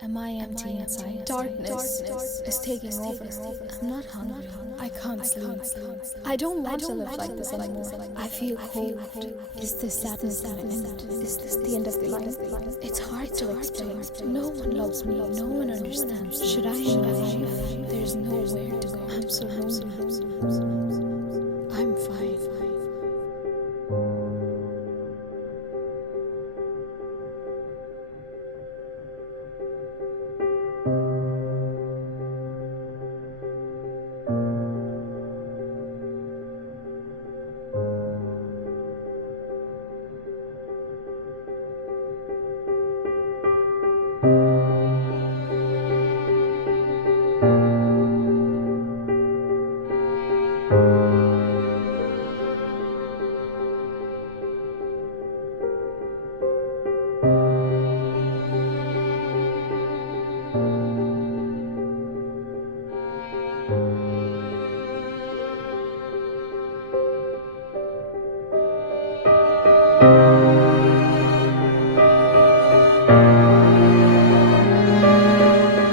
Am I empty inside? Darkness is taking over. I'm not hungry. I can't sleep. I don't want to live like this anymore. I feel cold. Is this sadness gonna end? Is this the end of the line? It's hard to explain. No one loves me. No one understands. Should I leave? There's nowhere to go. I'm so lonely.